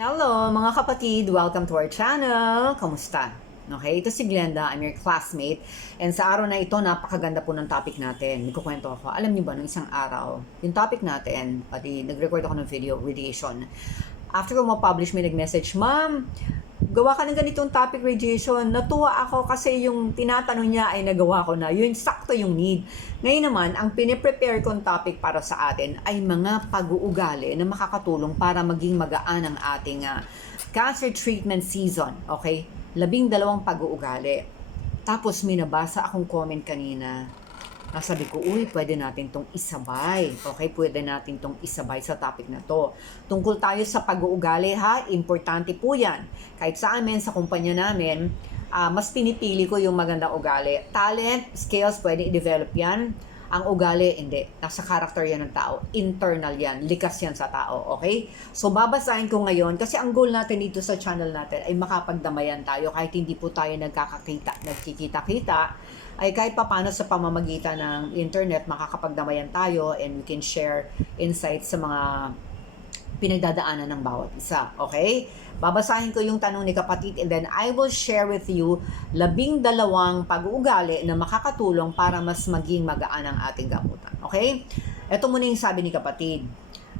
Hello mga kapatid! Welcome to our channel! Kamusta? Okay, ito si Glenda, I'm your classmate. And sa araw na ito, napakaganda po ng topic natin. Magkukwento ako. Alam niyo ba, nung isang araw, yung topic natin, pati nag-record ako ng video, radiation. After ko ma-publish, may nag-message, Ma'am, gawa ka ng ganitong topic, radiation. Natuwa ako kasi yung tinatanong niya ay nagawa ko na. Yun, sakto yung need. Ngayon naman, ang piniprepare kong topic para sa atin ay mga pag-uugali na makakatulong para maging magaan ang ating cancer treatment season. Okay? 12 pag-uugali. Tapos may nabasa akong comment kanina. Sabi ko, uy, pwede natin tong isabay. Okay, pwede natin tong isabay sa topic na to. Tungkol tayo sa pag-uugali, ha? Importante po yan. Kahit sa amin, sa kumpanya namin, mas pinipili ko yung magandang ugali. Talent, skills, pwede i-develop yan. Ang ugali, hindi. Nasa character yan ng tao. Internal yan. Likas yan sa tao. Okay? So, babasahin ko ngayon kasi ang goal natin dito sa channel natin ay makapagdamayan tayo kahit hindi po tayo nagkikita-kita, ay kahit papano sa pamamagitan ng internet, makakapagdamayan tayo and we can share insights sa mga pinagdadaanan ng bawat isa. Okay? Babasahin ko yung tanong ni kapatid and then I will share with you 12 pag-uugali na makakatulong para mas maging magaan ang ating gamutan. Okay? Ito muna yung sabi ni kapatid.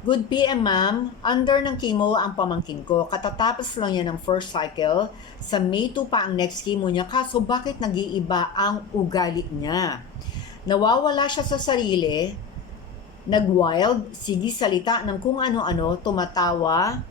Good PM, ma'am. Under ng chemo ang pamangkin ko. Katatapos lang yan ng first cycle. Sa May 2 pa ang next chemo niya. Kaso bakit nag-iiba ang ugali niya? Nawawala siya sa sarili, nag-wild, sige salita ng kung ano-ano, tumatawa,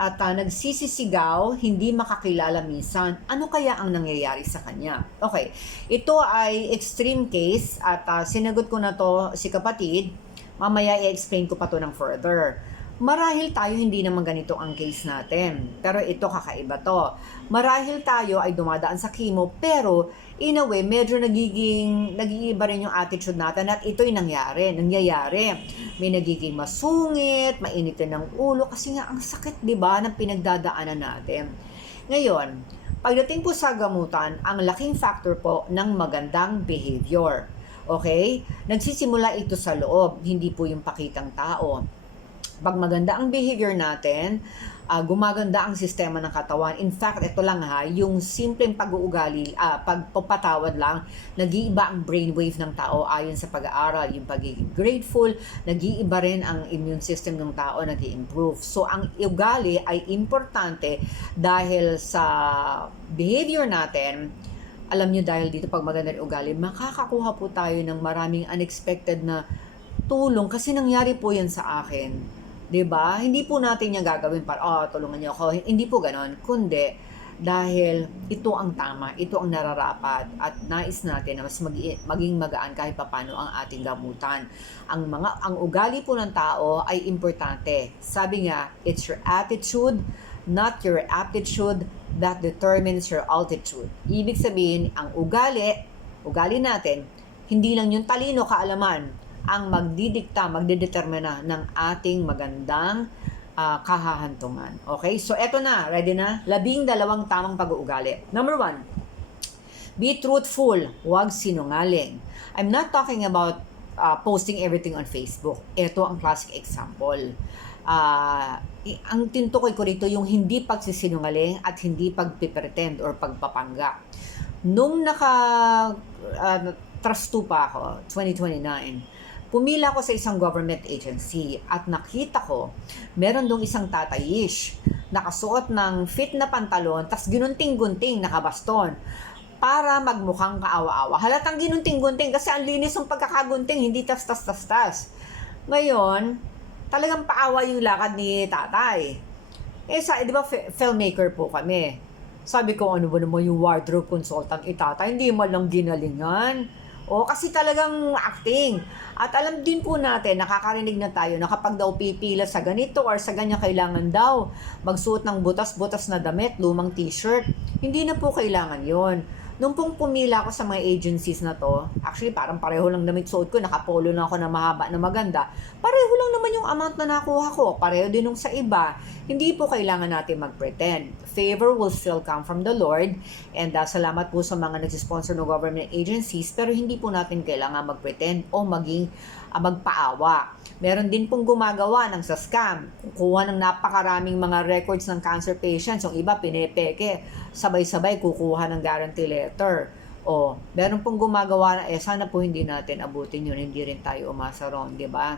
at nagsisisigaw, hindi makakilala minsan. Ano kaya ang nangyayari sa kanya? Okay, ito ay extreme case at sinagot ko na to si kapatid. Mamaya i-explain ko pa to ng further. Marahil tayo hindi naman ganito ang case natin. Pero ito kakaiba to. Marahil tayo ay dumadaan sa chemo pero in a way medyo nag-iiba rin yung attitude natin at ito'y nangyayari. May nagiging masungit, mainitin ng ulo kasi nga ang sakit 'di ba ng pinagdadaanan natin. Ngayon, pagdating po sa gamutan, ang laking factor po ng magandang behavior. Okay? Nagsisimula ito sa loob, hindi po yung pakitang tao. Pag maganda ang behavior natin, gumaganda ang sistema ng katawan. In fact, ito lang yung simpleng pag-uugali, pagpapatawad lang, nag-iiba ang brainwave ng tao ayon sa pag-aaral. Yung pagiging grateful, nag-iiba rin ang immune system ng tao, nag-i-improve. So, ang ugali ay importante dahil sa behavior natin. Alam nyo, dahil dito pag maganda ang ugali, makakakuha po tayo ng maraming unexpected na tulong kasi nangyari po yan sa akin. 'Di ba? Hindi po natin yung gagawin para tulungan niyo ako. Hindi po ganoon, kundi dahil ito ang tama, ito ang nararapat at nais natin na mas maging magaan kahit papaano ang ating gamutan. Ang ugali po ng tao ay importante. Sabi nga, it's your attitude, not your aptitude that determines your altitude. Ibig sabihin, ang ugali natin, hindi lang yung talino, kaalaman, ang magdidetermina ng ating magandang kahahantungan. Okay? So, eto na. Ready na? 12 tamang pag-uugali. Number 1, be truthful. Huwag sinungaling. I'm not talking about posting everything on Facebook. Ito ang classic example. Ang tinutukoy ko rito yung hindi pagsisinungaling at hindi pagpipretend or pagpapangga. Nung trust 2 pa ako, 2029, pumila ko sa isang government agency at nakita ko, meron dong isang tatayish, nakasuot ng fit na pantalon, tas ginunting-gunting, nakabaston, para magmukhang kaawa-awa. Halatang ginunting-gunting kasi ang linis ng pagkakagunting, hindi tas-tas-tas-tas. Ngayon, talagang paawa yung lakad ni tatay. Di ba filmmaker po kami? Sabi ko, ano ba naman yung wardrobe consultant tatay, hindi mo lang ginalingan. Kasi talagang acting. At alam din po natin, nakakarinig na tayo na kapag daw pipila sa ganito or sa ganyan kailangan daw magsuot ng butas-butas na damit, lumang t-shirt. Hindi na po kailangan yon. Nung pong pumila ako sa mga agencies na to, actually parang pareho lang damit suot ko, nakapolo na ako na mahaba na maganda. Pareho lang naman yung amount na nakuha ko, pareho din nung sa iba. Hindi po kailangan natin mag-pretend. Favor will still come from the Lord. And salamat po sa mga nagsisponsor ng government agencies, pero hindi po natin kailangan mag-pretend o maging magpaawa. Meron din pong gumagawa ng sa scam, kukuha ng napakaraming mga records ng cancer patients, yung iba pinepeke, sabay-sabay kukuha ng guarantee letter. O, meron pong gumagawa na, sana po hindi natin abutin yun, hindi rin tayo umasa ron, di ba?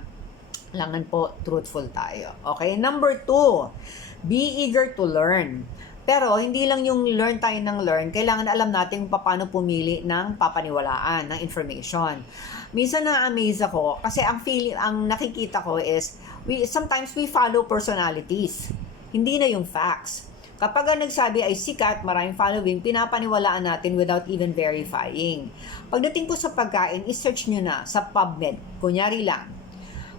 Kailangan po truthful tayo. Okay, number 2, be eager to learn. Pero hindi lang yung learn tayo ng learn, kailangan alam natin paano pumili ng papaniwalaan, ng information. Minsan na-amaze ako kasi ang nakikita ko is sometimes we follow personalities. Hindi na yung facts. Kapag ang nagsabi ay sikat, maraming following, pinapaniwalaan natin without even verifying. Pagdating po sa pagkain, i-search nyo na sa PubMed. Kunyari lang.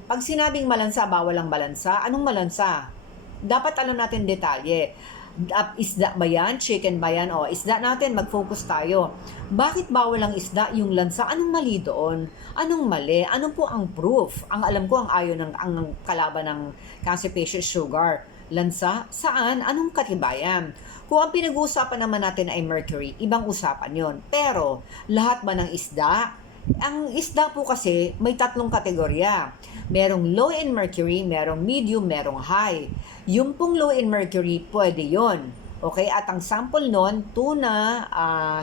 Pag sinabing malansa, bawal ang malansa, anong malansa? Dapat alam natin detalye. Isda ba yan? Chicken ba yan? O, isda natin, mag-focus tayo. Bakit bawal ang isda yung lansa? Anong mali doon? Anong mali? Ano po ang proof? Ang alam ko, ang ayaw ng ang kalaban ng cancer patient sugar. Lansa? Saan? Anong katibayan? Kung ang pinag-uusapan naman natin ay mercury, ibang usapan yon. Pero, lahat ba ng isda? Ang isda po kasi may 3 kategorya. Merong low in mercury, merong medium, merong high. Yung pong low in mercury, pwede yon. Okay? At ang sample nun, tuna,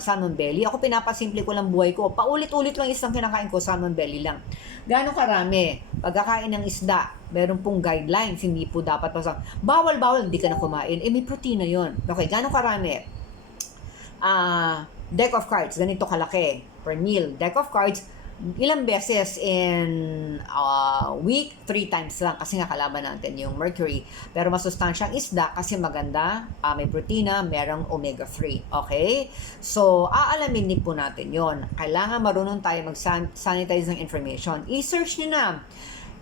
salmon belly. Ako pinapasimple ko lang buhay ko. Paulit-ulit lang isang kinakain ko, salmon belly lang. Gaano karami? Pagkakain ng isda, meron pong guidelines. Hindi po dapat pasang, bawal, hindi ka na kumain. May protina yon. Okay, gaano karami? Deck of cards, ganito kalaki per meal. Deck of cards, ilang beses in week, 3 times lang kasi nga kalaban natin yung mercury. Pero masustansyang isda kasi maganda, may protina, merong omega-3. Okay? So, aalamin din po natin yon. Kailangan marunong tayo mag-sanitize ng information. I-search nyo na.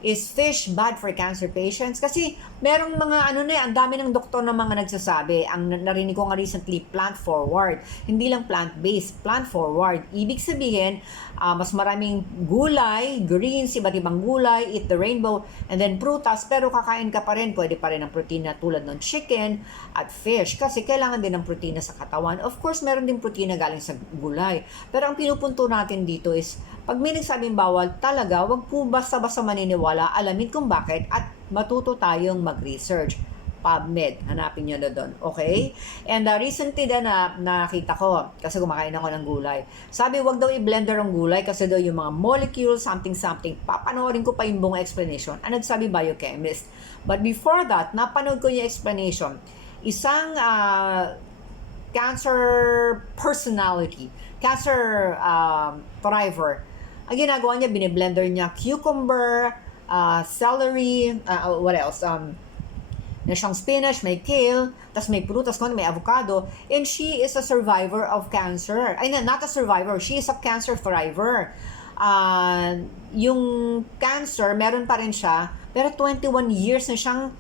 Is fish bad for cancer patients? Kasi merong mga ang dami ng doktor na mga nagsasabi. Ang narinig ko nga recently, plant forward. Hindi lang plant-based, plant forward. Ibig sabihin, mas maraming gulay, greens, iba't ibang gulay, eat the rainbow, and then prutas, pero kakain ka pa rin, pwede pa rin ng protina tulad ng chicken at fish. Kasi kailangan din ng protina sa katawan. Of course, meron din protina galing sa gulay. Pero ang pinupunto natin dito is, pag may nagsabing bawal, talaga, wag po basta-basta maniniwala, alamin kung bakit, at matuto tayong mag-research. PubMed, hanapin nyo na doon, okay? And recently na nakita ko, kasi kumakain ako ng gulay, sabi wag daw i-blender ang gulay kasi daw yung mga molecule, something, papanoorin ko pa yung buong explanation. Ano sabi biochemist? But before that, napanood ko yung explanation. Isang cancer personality, cancer thriver, ang ginagawa niya, biniblender niya cucumber, celery, what else? Na siyang spinach, may kale, tas may prutas, may avocado, and she is a survivor of cancer. Ay, not a survivor, she is a cancer thriver. Yung cancer, meron pa rin siya, pero 21 years na siyang,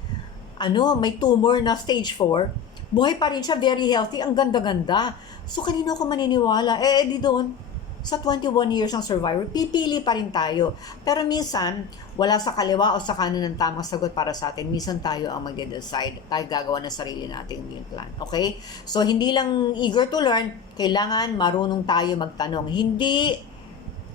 may tumor na stage 4, buhay pa rin siya, very healthy, ang ganda-ganda. So, kanino ako maniniwala? Di doon, sa 21 years ng survivor, pipili pa rin tayo. Pero minsan, wala sa kaliwa o sa kanan ng tamang sagot para sa atin. Minsan tayo ang magde-decide. Tayo gagawa ng sarili nating meal plan. Okay? So, hindi lang eager to learn, kailangan marunong tayo magtanong. Hindi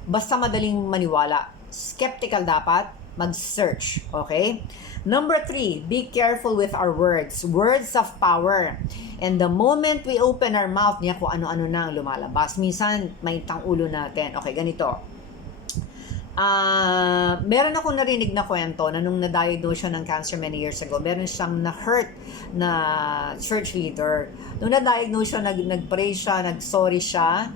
basta madaling maniwala. Skeptical dapat, mag-search. Okay? Number 3, be careful with our words. Words of power. And the moment we open our mouth, niya kung ano-ano na ang lumalabas. Minsan, may tang ulo natin. Okay, ganito. Meron ako narinig na kwento na nung na-diagnose siya ng cancer many years ago, meron siyang na-hurt na church leader. Nung na-diagnose siya, nag-pray siya, nag-sorry siya,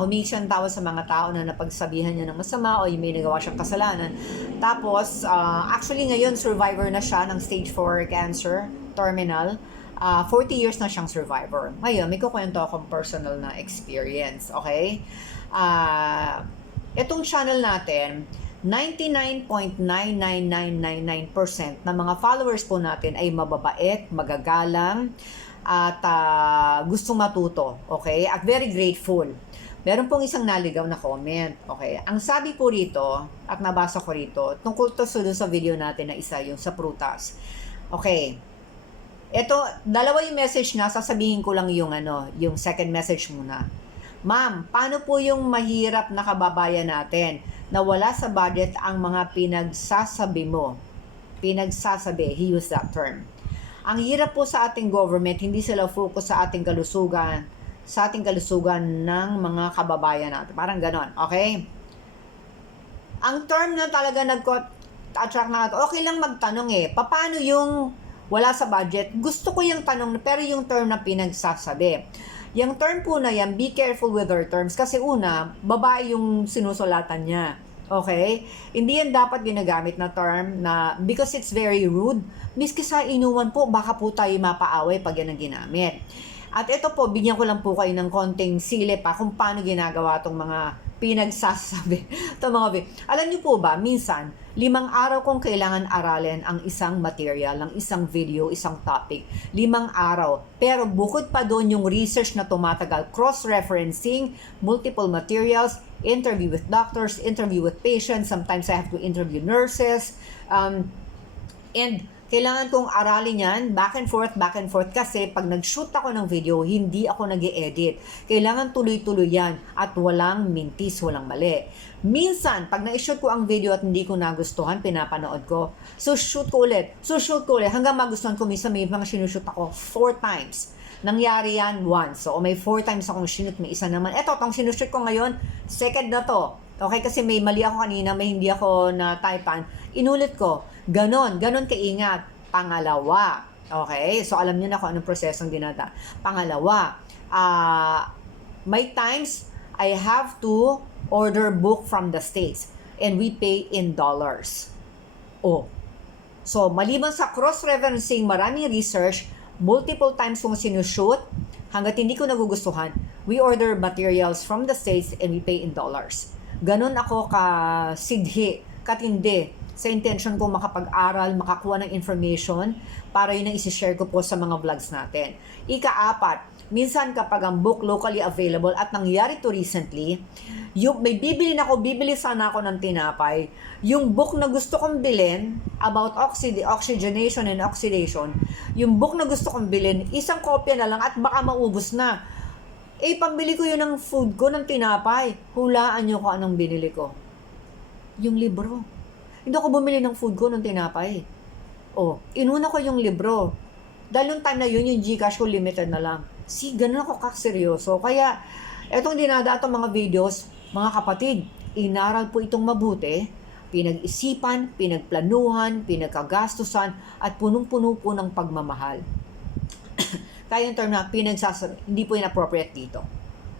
humingi siya ng tawad sa mga tao na napagsabihan niya ng masama o yung may nagawa siyang kasalanan. Tapos, actually ngayon, survivor na siya ng stage 4 cancer, terminal. 40 years na siyang survivor. Ngayon, may kukwento akong personal na experience, okay? Itong channel natin, 99.99999% ng mga followers po natin ay mababait, magagalang, at gustong matuto, okay? At very grateful. Meron pong isang naligaw na comment, okay? Ang sabi po rito, at nabasa ko rito, tungkol to sa video natin na isa, yung sa prutas. Okay. Ito, dalawa yung message na, sasabihin ko lang yung yung second message muna. Ma'am, paano po yung mahirap na kababayan natin na wala sa budget ang mga pinagsasabi mo? Pinagsasabi, he used that term. Ang hirap po sa ating government, hindi sila focus sa ating kalusugan ng mga kababayan natin. Parang ganon, okay? Ang term na talaga nag-attract na ito, okay lang magtanong paano yung wala sa budget? Gusto ko yung tanong, pero yung term na pinagsasabi. Yung term po na yan, be careful with our terms. Kasi una, babae yung sinusulatan niya. Okay? Hindi yan dapat ginagamit na term na because it's very rude. Miski sa inuman po, baka po tayo mapaaway pag yan ang ginamit. At ito po, bigyan ko lang po kayo ng konting silip kung paano ginagawa itong mga pinagsasabi. Alam niyo po ba, minsan, 5 araw kong kailangan aralin ang isang material, ang isang video, isang topic. 5 araw. Pero bukod pa doon yung research na tumatagal, cross-referencing, multiple materials, interview with doctors, interview with patients, sometimes I have to interview nurses, and kailangan kong aralin yan, back and forth, kasi pag nag-shoot ako ng video, hindi ako nag-e-edit. Kailangan tuloy-tuloy yan at walang mintis, walang mali. Minsan, pag na-shoot ko ang video at hindi ko nagustuhan, pinapanood ko. So, shoot ko ulit, hanggang magustuhan ko. Minsan may mga sinushoot ako 4 times. Nangyari yan once. So, may 4 times akong sinut, may isa naman. Eto, itong sinushoot ko ngayon, second na to. Okay, kasi may mali ako kanina, may hindi ako na-typean. Inulit ko. Ganon kaingat. Pangalawa, okay? So, alam niyo na kung anong prosesong dinada. Pangalawa, may times I have to order book from the States and we pay in dollars. So, maliban sa cross-referencing, maraming research, multiple times kong sinushoot, hanggat hindi ko nagugustuhan, we order materials from the States and we pay in dollars. Ganon ako kasidhi, katindi, sa intention ko makapag-aral, makakuha ng information para yun ang isi-share ko po sa mga vlogs natin. Ika-4, minsan kapag ang book locally available at nangyari to recently, may bibili sana ako ng tinapay, yung book na gusto kong bilhin about oxygenation and oxidation, yung book na gusto kong bilhin, isang kopya na lang at baka maubos na. Pambili ko yun ng food ko, ng tinapay. Hulaan nyo kung anong binili ko. Yung libro. Hindi ako bumili ng food ko ng tinapay. Inuna ko yung libro. Dahil yung time na yun, yung Gcash ko limited na lang. Ganun ako kaseryoso. Kaya, etong itong mga videos, mga kapatid, inaral po itong mabuti, pinag-isipan, pinagplanuhan, pinagkagastusan, at punong-puno po ng pagmamahal. Kaya yung term na pinagsasabi, hindi po inappropriate dito.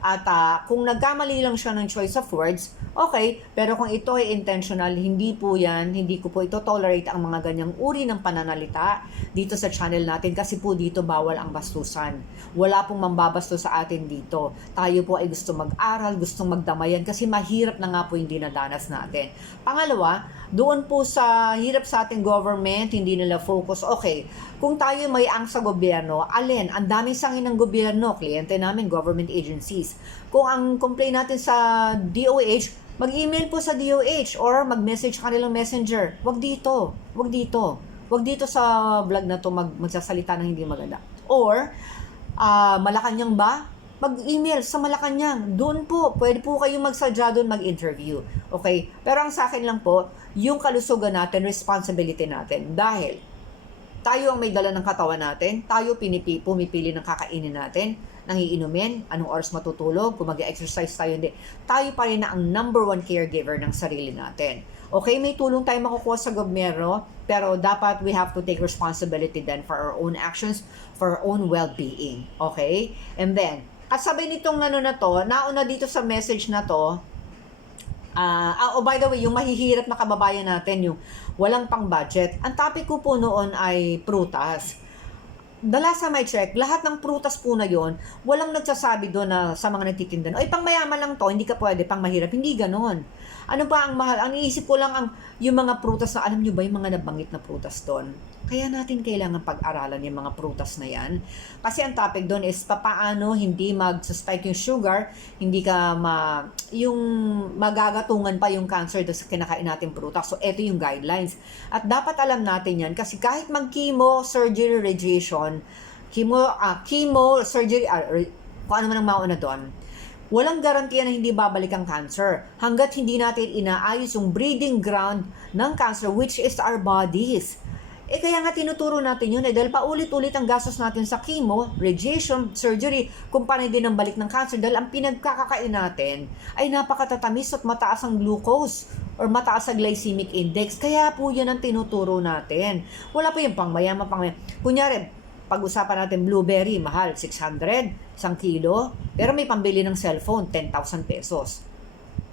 At kung nagkamali lang siya ng choice of words, okay, pero kung ito ay intentional, hindi ko po ito tolerate ang mga ganyang uri ng pananalita dito sa channel natin kasi po dito bawal ang bastusan. Wala pong mambabastos sa atin dito. Tayo po ay gusto mag-aral, gustong magdamayan kasi mahirap na nga po yung dinadanas natin. Pangalawa, doon po sa hirap sa ating government, hindi nila focus. Okay, kung tayo may ang sa gobyerno, alin? Ang daming sangin ng gobyerno, kliyente namin, government agencies. Kung ang complaint natin sa DOH, mag-email po sa DOH or mag-message kanilang messenger. Wag dito sa vlog na to magsasalita ng hindi maganda. Or, Malacanang ba? Mag-email sa Malacanang. Doon po, pwede po kayong magsadya doon mag-interview. Okay? Pero ang sa akin lang po, yung kalusugan natin, responsibility natin. Dahil, tayo ang may dala ng katawan natin, tayo pumipili ng kakainin natin, ng iinumin, anong oras matutulog, kung mag-exercise tayo, hindi. Tayo pa rin na ang number 1 caregiver ng sarili natin. Okay, may tulong tayo makukuha sa gobyerno, pero dapat we have to take responsibility then for our own actions, for our own well-being. Okay? And then, kasabay nitong nauna dito sa message na to, by the way, yung mahihirap na kababayan natin, yung walang pang budget, ang topic ko po noon ay prutas. Dala sa my check, lahat ng prutas po na yon, walang nagsasabi doon na sa mga nagtitinda, pang mayaman lang to, hindi ka pwede, pang mahirap, hindi ganon. Ano ba ang mahal? Ang iisip ko lang yung mga prutas na, alam nyo ba yung mga nabanggit na prutas doon? Kaya natin kailangan pag-aralan yung mga prutas na yan. Kasi ang topic doon is papaano hindi mag-spike yung sugar, hindi ka yung magagatungan pa yung cancer doon sa kinakain natin prutas. So, eto yung guidelines. At dapat alam natin yan kasi kahit mag-chemo, surgery, radiation, chemo, surgery, kung ano man ang mauna doon, Walang garantiya na hindi babalik ang cancer hanggat hindi natin inaayos yung breeding ground ng cancer, which is our bodies. Kaya nga tinuturo natin yun dahil paulit-ulit ang gastos natin sa chemo, radiation, surgery, kung paano din ang balik ng cancer dahil ang pinagkakakain natin ay napakatatamis at mataas ang glucose or mataas ang glycemic index. Kaya po yan ang tinuturo natin. Wala po yung pangmayaman. Kunyari, pag-usapan natin blueberry, mahal, 600, 1 kilo, pero may pambili ng cellphone, 10,000 pesos.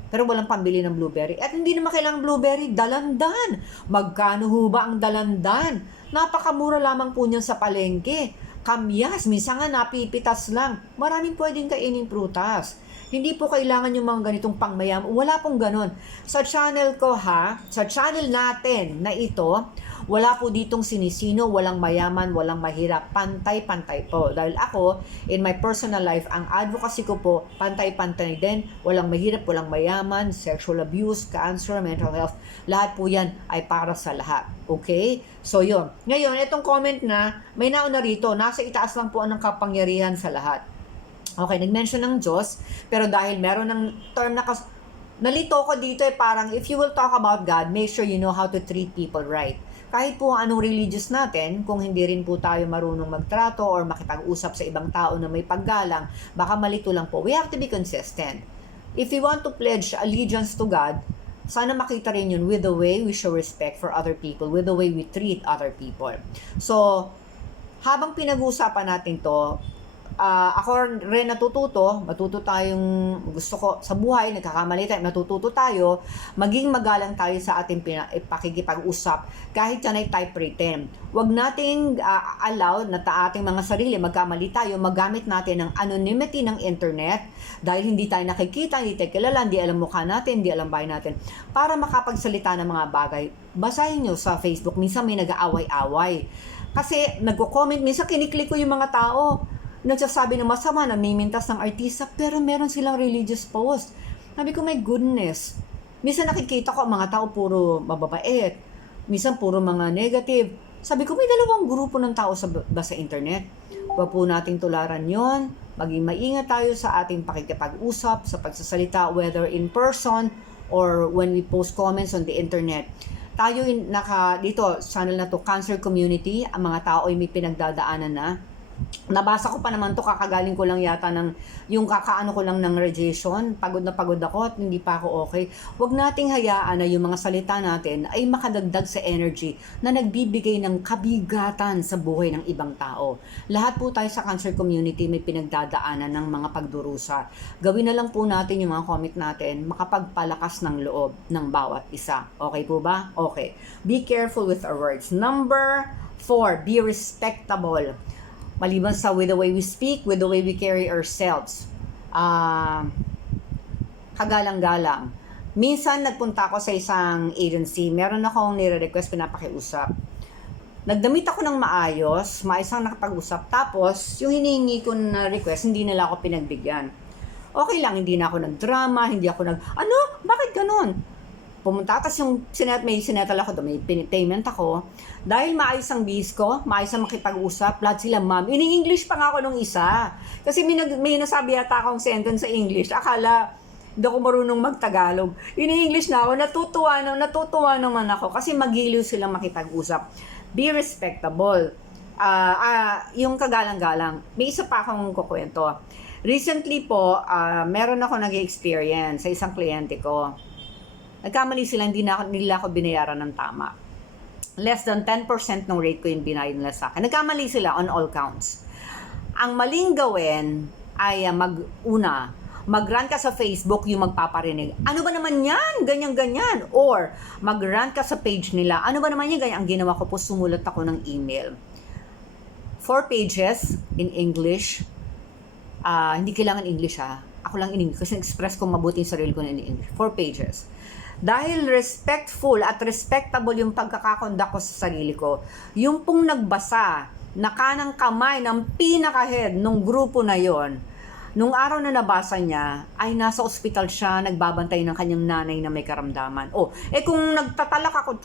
Pero walang pambili ng blueberry. At hindi naman kailangan blueberry, dalandan. Magkano ho ba ang dalandan? Napakamura lamang po niyan sa palengke. Kamyas, minsan nga napipitas lang. Maraming pwedeng kainin prutas. Hindi po kailangan yung mga ganitong pangmayam. Wala pong ganon. Sa channel ko sa channel natin na ito, wala po ditong sinisino, walang mayaman, walang mahirap, pantay-pantay po. Dahil ako, in my personal life, ang advocacy ko po, pantay-pantay din, walang mahirap, walang mayaman, sexual abuse, cancer, mental health, lahat po yan ay para sa lahat. Okay? So yun. Ngayon, itong comment na, may nauna rito, nasa itaas lang po ang kapangyarihan sa lahat. Okay, nag-mention ng Diyos, pero dahil meron ng term na nalito ko dito parang if you will talk about God, make sure you know how to treat people right. Kahit po anong religious natin, kung hindi rin po tayo marunong magtrato or makipag-usap sa ibang tao na may paggalang, baka malito lang po. We have to be consistent. If we want to pledge allegiance to God, sana makita rin yun with the way we show respect for other people, with the way we treat other people. So, habang pinag-uusapan natin to, ako rin matuto tayong gusto ko sa buhay, nagkakamali tayo, matututo tayo, maging magalang tayo sa ating pakikipag-usap kahit yan ay typewritten. Huwag nating allow na ating mga sarili, magkamali tayo, magamit natin ang anonymity ng internet dahil hindi tayo nakikita, hindi tayo kilala, hindi alam mukha natin, hindi alam bahay natin, para makapagsalita ng mga bagay. Basahin nyo sa Facebook, minsan may nag-aaway-away. Kasi nagko-comment, minsan kiniklik ko yung mga tao, nagsasabi ng masama, namimintas ng artista, pero meron silang religious post. Sabi ko, my goodness. Minsan nakikita ko ang mga tao puro mababait. Minsan puro mga negative. Sabi ko, may dalawang grupo ng tao sa internet. Huwag po nating tularan yon. Maging maingat tayo sa ating pakikipag-usap, sa pagsasalita, whether in person or when we post comments on the internet. Tayo dito, channel na to, Cancer Community, ang mga tao ay may pinagdadaanan na. Nabasa ko pa naman to, kakagaling ko lang yata ng yung kakaano ko lang ng radiation, pagod na pagod ako at hindi pa ako okay. Huwag nating hayaan na yung mga salita natin ay makadagdag sa energy na nagbibigay ng kabigatan sa buhay ng ibang tao. Lahat po tayo sa cancer community may pinagdadaanan ng mga pagdurusa. Gawin na lang po natin yung mga comment natin, makapagpalakas ng loob ng bawat isa. Okay po ba? Okay. Be careful with our words. Number 4, be respectable. Maliban sa with the way we speak, with the way we carry ourselves. Kagalang-galang. Minsan nagpunta ako sa isang agency, meron akong nire-request, pinapakiusap. Nagdamit ako ng maayos, maayos ang nakapag-usap, tapos yung hinihingi ko na request, hindi nila ako pinagbigyan. Okay lang, hindi na ako nagdrama, hindi ako bakit ganun? Pumunta, tapos yung may sinetal ako doon, may payment ako. Dahil maayos ang bihis ko, maayos ang makipag-usap, lahat sila ma'am. Ini-English pa nga ako nung isa. Kasi may nasabi yata akong sentence sa English. Akala, hindi ako marunong mag-Tagalog. Ini-English na ako, natutuwa naman ako. Kasi magiliw silang makipag-usap. Be respectable. Yung kagalang-galang. May isa pa akong kukwento. Recently po, meron ako nag-experience sa isang kliyente ko. Nagkamali sila, hindi nila ako binayaran ng tama. Less than 10% ng rate ko yung binayad nila sa akin. Nagkamali sila on all counts. Ang maling gawin ay mag-rant ka sa Facebook yung magpaparinig. Ano ba naman yan? Ganyan-ganyan. Or mag-rant ka sa page nila. Ano ba naman yan? Ganyan. Ang ginawa ko po, sumulat ako ng email. 4 pages in English. Hindi kailangan English Ako lang in English. Kasi express ko mabuti yung sarili ko in English. 4 pages. Dahil respectful at respectable yung pagkakakondak ko sa sarili ko, yung pong nagbasa na kanang kamay ng pinaka-head ng grupo na yon, Nung araw na nabasa niya, ay nasa ospital siya, nagbabantay ng kanyang nanay na may karamdaman. Kung nagtatalak ako,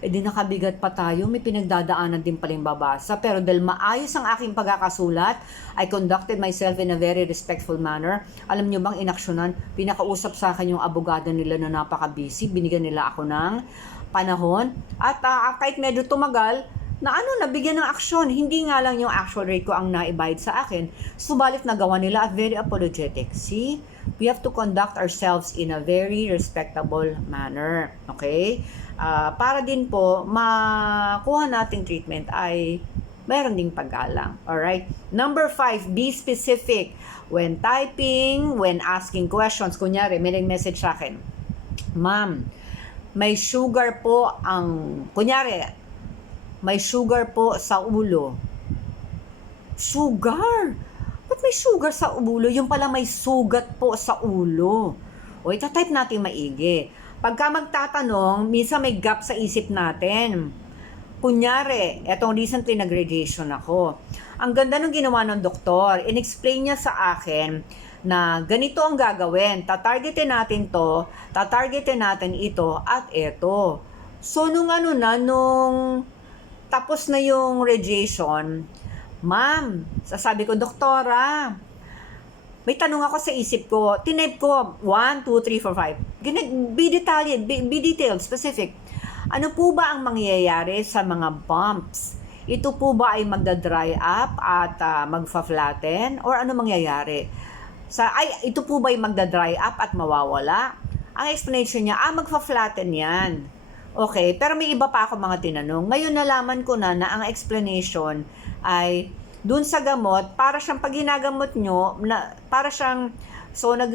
di nakabigat pa tayo, may pinagdadaanan din pala yung babasa. Pero dahil maayos ang aking pagkakasulat, I conducted myself in a very respectful manner. Alam niyo bang inaksyonan, pinakausap sa akin yung abogado nila na napaka-busy, binigyan nila ako ng panahon. At kahit medyo tumagal, nabigyan ng aksyon. Hindi nga lang yung actual rate ko ang naibayad sa akin, subalit nagawa nila at very apologetic. See, we have to conduct ourselves in a very respectable manner. Okay? Para din po, makuha nating treatment ay mayroon ding paggalang. Alright? Number 5, be specific. When typing, when asking questions, kunyari, may nag-message sa akin, Ma'am, may sugar po may sugar po sa ulo. Sugar? Ba't may sugar sa ulo? Yung pala may sugat po sa ulo. Itatype natin maigi. Pagka magtatanong, minsan may gap sa isip natin. Kunyari, etong recently nag-radiation ako. Ang ganda ng ginawa ng doktor. In-explain niya sa akin na ganito ang gagawin. Tatargetin natin to, tatargetin natin ito at ito. So, nung tapos na yung radiation, Ma'am, sasabi ko, Doktora, may tanong ako sa isip ko, tinype ko 1, 2, 3, 4, 5. Be detailed, specific. Ano po ba ang mangyayari sa mga bumps? Ito po ba ay magda-dry up at magfa-flatten? Or ano mangyayari? Ito po ba ay magda-dry up at mawawala? Ang explanation niya, magfa-flatten yan. Okay, pero may iba pa ako mga tinanong. Ngayon nalaman ko na ang explanation ay dun sa gamot, para siyang pag ginagamot nyo,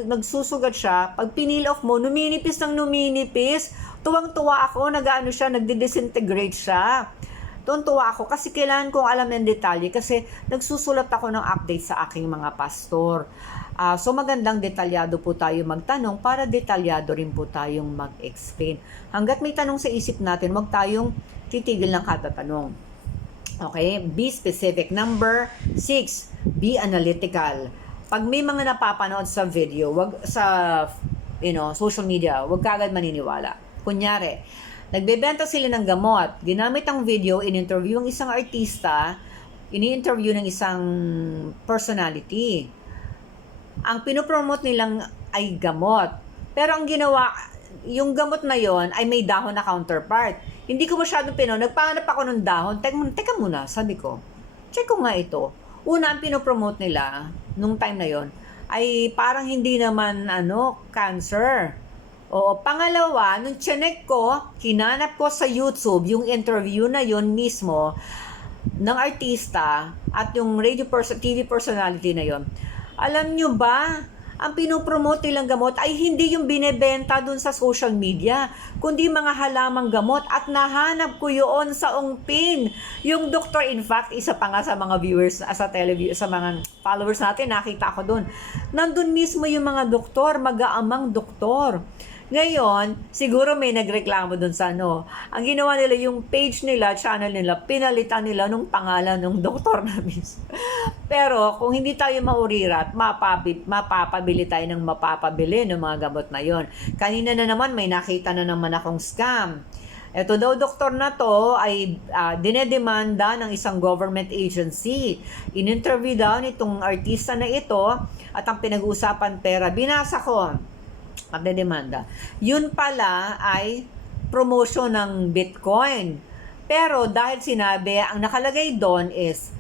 nagsusugat siya, pag pinil off mo, numinipis ng numinipis, tuwang-tuwa ako, nagdi-disintegrate siya. Tuwang-tuwa ako kasi kailangan kong alam ng detalye kasi nagsusulat ako ng update sa aking mga pastor. So magandang detalyado po tayo magtanong para detalyado rin po tayong mag-explain. Hanggat may tanong sa isip natin, wag tayong titigil ng kada tanong. Okay? Be specific. Number 6, be analytical. Pag may mga napapanood sa video, social media, wag kagad maniniwala. Kunyari, nagbebenta sila ng gamot, ginamit ang video, in-interview ng isang artista, ini-interview ng isang personality. Ang pinopromote nilang ay gamot. Pero ang ginawa, yung gamot na yon ay may dahon na counterpart. Hindi ko masyadong nagpahanap ako ng dahon. Teka muna, sabi ko. Check ko nga ito. Una, ang pinopromote nila, nung time na yon ay parang hindi naman, cancer. Pangalawa, nung chinek ko, hinanap ko sa YouTube yung interview na yon mismo ng artista at yung TV personality na yon. Alam nyo ba, ang pinopromote nilang gamot ay hindi yung binebenta dun sa social media, kundi mga halamang gamot at nahanap ko yun sa Ongpin. Yung doktor, in fact, isa pa nga sa mga viewers, sa mga followers natin, nakita ko dun. Nandun mismo yung mga doktor, mag-aamang doktor. Ngayon, siguro may nagreklamo dun sa Ang ginawa nila, yung page nila, channel nila, pinalitan nila nung pangalan ng doktor na mismo. Pero, kung hindi tayo maurirat, mapapabili tayo ng mapapabili ng mga gamot na yon. Kanina na naman, may nakita na naman akong scam. Ito daw, doktor na to ay dinedemanda ng isang government agency. In-interview daw nitong artista na ito at ang pinag-uusapan pera. Binasa ko. Magdedemanda. Yun pala ay promotion ng Bitcoin. Pero dahil sinabi, ang nakalagay doon is,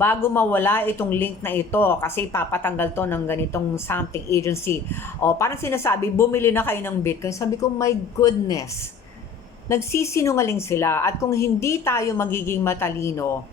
bago mawala itong link na ito, kasi papatanggal to ng ganitong something agency. Parang sinasabi, bumili na kayo ng Bitcoin. Sabi ko, my goodness. Nagsisinungaling sila. At kung hindi tayo magiging matalino,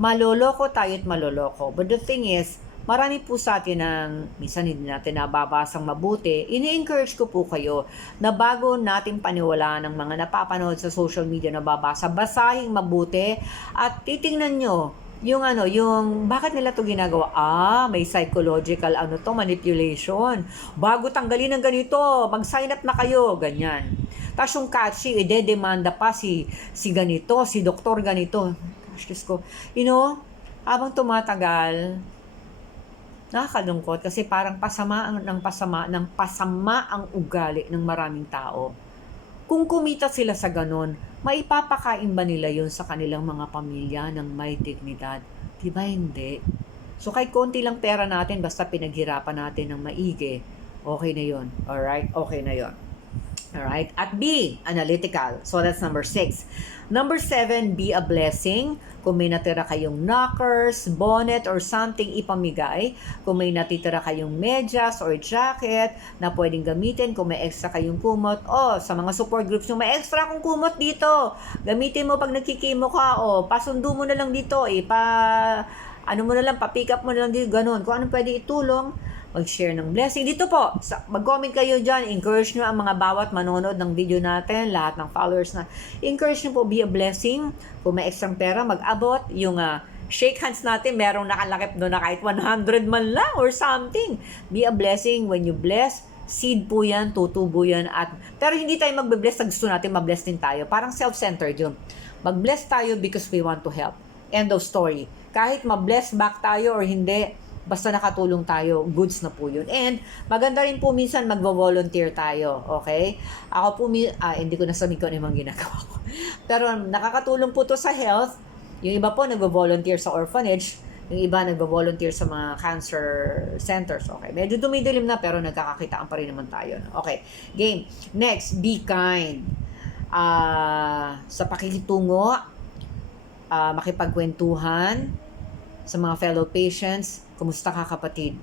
maloloko tayo at maloloko. But the thing is, marami po sa atin ang minsan hindi natin nababasang mabuti. Ini-encourage ko po kayo na bago natin paniwalaan ng mga napapanood sa social media na babasa, basahin mabuti at titingnan nyo yung bakit nila to ginagawa. May psychological manipulation. Bago tanggalin ng ganito, mag-sign up na kayo, ganyan. Tapos yung catchy, ide-demanda pa si ganito, si doktor ganito. Gosh, Diyos ko. Habang tumatagal, Nakakalungkot kasi parang pasama ang ugali ng maraming tao. Kung kumita sila sa ganon, maipapakain ba nila yun sa kanilang mga pamilya ng may dignidad? Diba hindi? So kahit konti lang pera natin, basta pinaghirapan natin ng maigi, okay na yun. Alright? Okay na yun. Alright? At B, analytical. So that's number 6. Number 7, be a blessing. Kung may natira kayong knockers, bonnet, or something ipamigay. Kung may natitira kayong medyas or jacket na pwedeng gamitin. Kung may extra kayong kumot. Sa mga support groups nyo, may extra akong kumot dito. Gamitin mo pag nagkikimo ka. Pasundo mo na lang dito. Pa-pick up mo na lang dito. Ganun. Kung anong pwede itulong, mag-share ng blessing. Dito po, mag-comment kayo dyan. Encourage nyo ang mga bawat manonood ng video natin, lahat ng followers na. Encourage nyo po, be a blessing. Kung may extra pera, mag-abot. Yung shake hands natin, merong nakalakip doon na kahit 100 man lang or something. Be a blessing. When you bless, seed po yan, tutubo yan. Pero hindi tayo magbe-bless sa gusto natin, mabless din tayo. Parang self-centered yun. Mag-bless tayo because we want to help. End of story. Kahit ma-bless back tayo or hindi, basta nakatulong tayo, goods na po yun. And maganda rin po minsan magvo-volunteer tayo, okay? Ako po, hindi ko nasabi ko ano yung mga ginagawa ko. Pero nakakatulong po to sa health. Yung iba po nagvo-volunteer sa orphanage, yung iba nagvo-volunteer sa mga cancer centers, okay? Medyo dumidilim na pero nagkakakitaan pa rin naman tayo. Okay, game. Next, be kind. Sa pakikitungo, makipagkwentuhan sa mga fellow patients. Kumusta ka kapatid?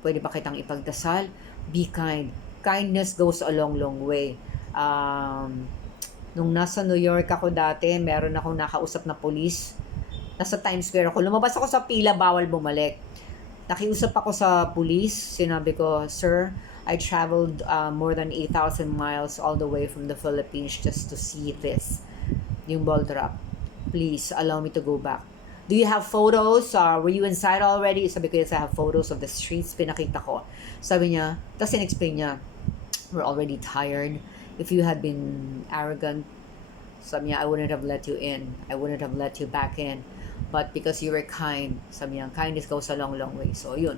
Pwede ba kitang ipagdasal? Be kind. Kindness goes a long, long way. Nung nasa New York ako dati, meron akong nakausap na police. Nasa Times Square ako. Lumabas ako sa pila, bawal bumalik. Nakiusap ako sa police. Sinabi ko, Sir, I traveled more than 8,000 miles all the way from the Philippines just to see this. Yung ball drop. Please, allow me to go back. Do you have photos? Were you inside already? Sabi ko, yes, I have photos of the streets. Pinakita ko. Sabi niya, tapos in-explain niya, we're already tired. If you had been arrogant, sabi niya, I wouldn't have let you in. I wouldn't have let you back in. But because you were kind, sabi niya, kindness goes a long, long way. So, yun.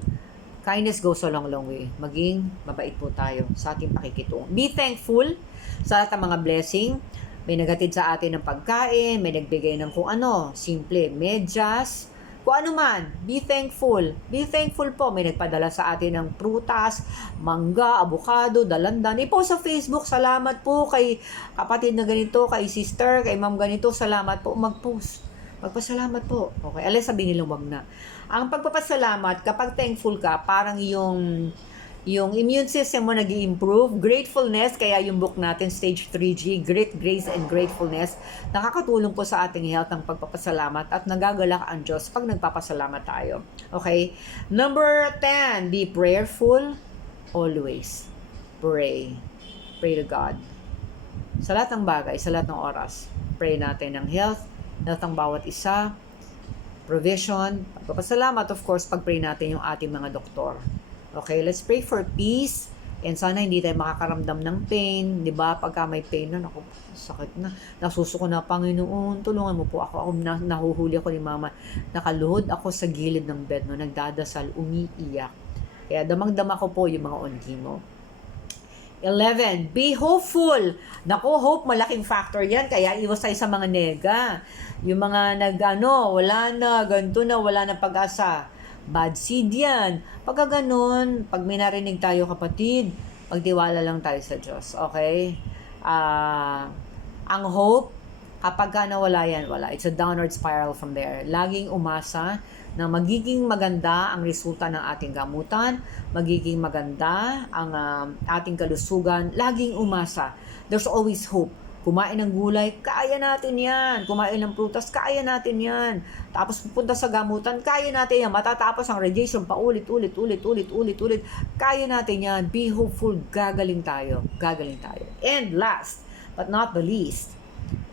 Kindness goes a long, long way. Maging mabait po tayo sa ating pakikitungo. Be thankful sa lahat ng mga blessing. May nagatid sa atin ng pagkain, may nagbigay ng kung ano, simple, medyas, kung ano man, be thankful. Be thankful po. May nagpadala sa atin ng prutas, mangga, avocado, dalandan. Ipo sa Facebook, salamat po kay kapatid na ganito, kay sister, kay ma'am ganito, salamat po. Mag-post. Magpasalamat po. Okay, alas sabihin nilang wag na. Ang pagpapasalamat, kapag thankful ka, parang yung immune system mo nag-i-improve. Gratefulness, kaya yung book natin, Stage 3G, Great Grace and Gratefulness, nakakatulong po sa ating health ang pagpapasalamat at nagagalak ang Diyos pag nagpapasalamat tayo. Okay? Number 10, be prayerful always. Pray. Pray to God. Sa lahat ng bagay, sa lahat ng oras, pray natin ng health ng bawat isa, provision, pagpapasalamat, of course, pag-pray natin yung ating mga doktor. Okay, let's pray for peace. And sana hindi tayo makakaramdam ng pain. Diba? Pagka may pain na, sakit na. Nasusuko na, Panginoon, tulungan mo po ako. Nahuhuli ako ni Mama. Nakaluhod ako sa gilid ng bed, no? Nagdadasal, umiiyak. Kaya damang-dama ko po yung mga onti mo. 11, be hopeful. Naku, hope, malaking factor yan. Kaya iwas tayo sa mga nega. Yung mga wala na, ganito na, wala na pag-asa. Bad seed yan. Pagka ganun, pag may narinig tayo kapatid, pagtiwala lang tayo sa Diyos. Okay? Ang hope, kapag nawala yan, wala. It's a downward spiral from there. Laging umasa na magiging maganda ang resulta ng ating gamutan, magiging maganda ang ating kalusugan. Laging umasa. There's always hope. Kumain ng gulay, kaya natin yan. Kumain ng prutas, kaya natin yan. Tapos pupunta sa gamutan, kaya natin yan. Matatapos ang radiation, ulit. Kaya natin yan. Be hopeful, gagaling tayo. And last, but not the least,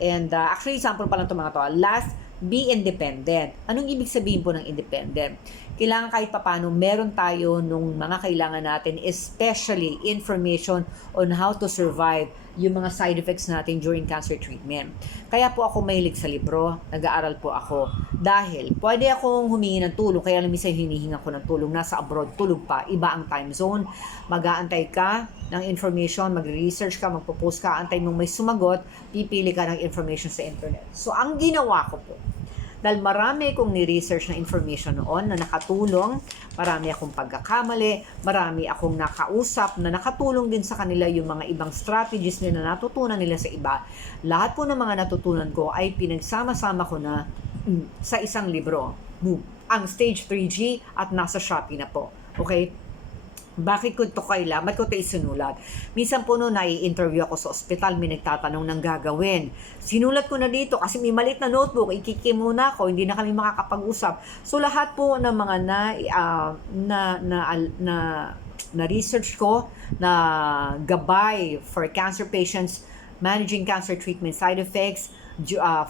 and actually, example pa lang ito mga to. Last, be independent. Anong ibig sabihin po ng independent? kailangan kahit papano meron tayo nung mga kailangan natin, especially information on how to survive yung mga side effects natin during cancer treatment. Kaya po ako mahilig sa libro, nag-aaral po ako. Dahil pwede akong humingi ng tulong, kaya lang minsan hinihinga ko ng tulong, nasa abroad, tulog pa, iba ang time zone, mag-aantay ka ng information, magre-research ka, magpo-post ka, antay mong may sumagot, pipili ka ng information sa internet. So ang ginawa ko po, dahil marami kong ni-research na information noon na nakatulong, marami akong pagkakamali, marami akong nakausap na nakatulong din sa kanila yung mga ibang strategies nila na natutunan nila sa iba. Lahat po ng mga natutunan ko ay pinagsama-sama ko na sa isang libro. Ang Stage 3G at nasa Shopee na po. Okay? Bakit ko ito kailangan? Ba't ko ito isinulat? Minsan po noon nai-interview ako sa ospital, may nagtatanong ng gagawin. Sinulat ko na dito kasi may maliit na notebook, ikikimuna ako, hindi na kami makakapag-usap. So lahat po ng mga na research ko na gabay for cancer patients, managing cancer treatment side effects,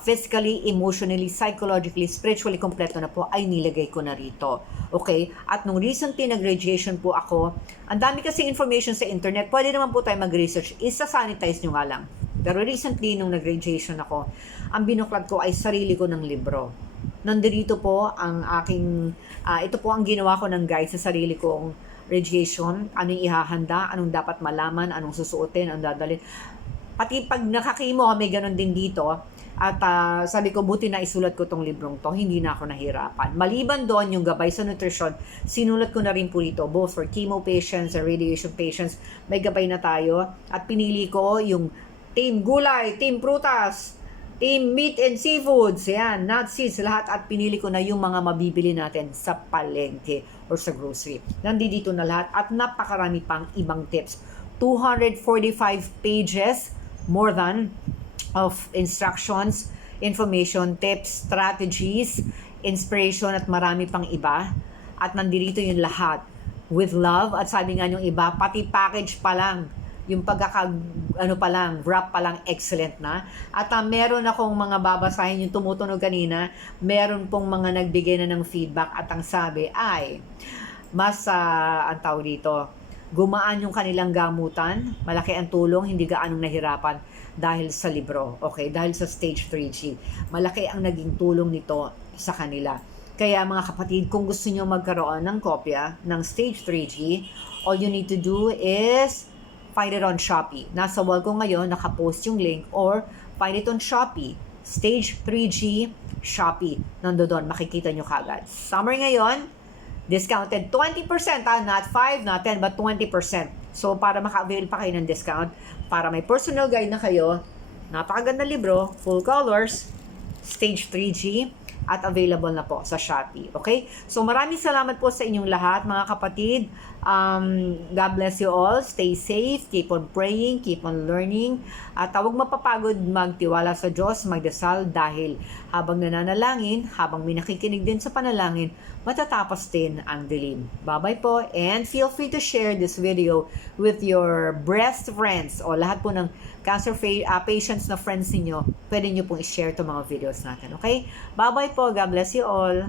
physically, emotionally, psychologically, spiritually, kompleto na po ay nilagay ko na rito. Okay? At nung recently nag-radiation po ako, ang dami kasi information sa internet, pwede naman po tayo mag-research, isa-sanitize nyo nga lang. Pero recently, nung nag-radiation ako, ang binuklat ko ay sarili ko ng libro. Nandito po ang aking, ito po ang ginawa ko ng guide sa sarili kong radiation, anong ihahanda, anong dapat malaman, anong susuotin, anong dadalhin. Pati pag nakakimo, may ganun din dito. At sabi ko, buti na isulat ko tong librong to, hindi na ako nahirapan. Maliban doon, yung gabay sa nutrition, sinulat ko na rin po dito, both for chemo patients and radiation patients, may gabay na tayo. At pinili ko yung team gulay, team prutas, team meat and seafoods, yan, nuts, seeds, lahat. At pinili ko na yung mga mabibili natin sa palengke or sa grocery. Nandito na lahat at napakarami pang ibang tips. 245 pages, more than, of instructions, information, tips, strategies, inspiration at marami pang iba. At nandito yung lahat with love. At sabi nga yung iba, pati package pa lang, yung wrap pa lang, excellent na. At meron akong mga babasahin yung tumutunog kanina, meron pong mga nagbigay na ng feedback at ang sabi ay, mas, ang tawag dito, gumaan yung kanilang gamutan, malaki ang tulong, hindi gaanong nahirapan dahil sa libro, okay? Dahil sa Stage 3G. Malaki ang naging tulong nito sa kanila. Kaya mga kapatid, kung gusto nyo magkaroon ng kopya ng Stage 3G, all you need to do is find it on Shopee. Nasa wall ko ngayon, nakapost yung link, or find it on Shopee. Stage 3G, Shopee. Nando doon, makikita nyo kagad. Summer ngayon, discounted 20%, not 5, not 10, but 20%. So, para maka-avail pa kayo ng discount, para may personal guide na kayo, napakaganda libro, full colors, Stage 3G, at available na po sa Shopee. Okay? So, maraming salamat po sa inyong lahat, mga kapatid. God bless you all. Stay safe. Keep on praying. Keep on learning. At huwag mapapagod magtiwala sa Diyos, magdasal, dahil habang nananalangin, habang may nakikinig din sa panalangin, matatapos din ang dilim. Bye-bye po, and feel free to share this video with your best friends o lahat po ng cancer patients na friends ninyo. Pwede nyo pong i-share itong mga videos natin. Okay? Bye-bye po. God bless you all.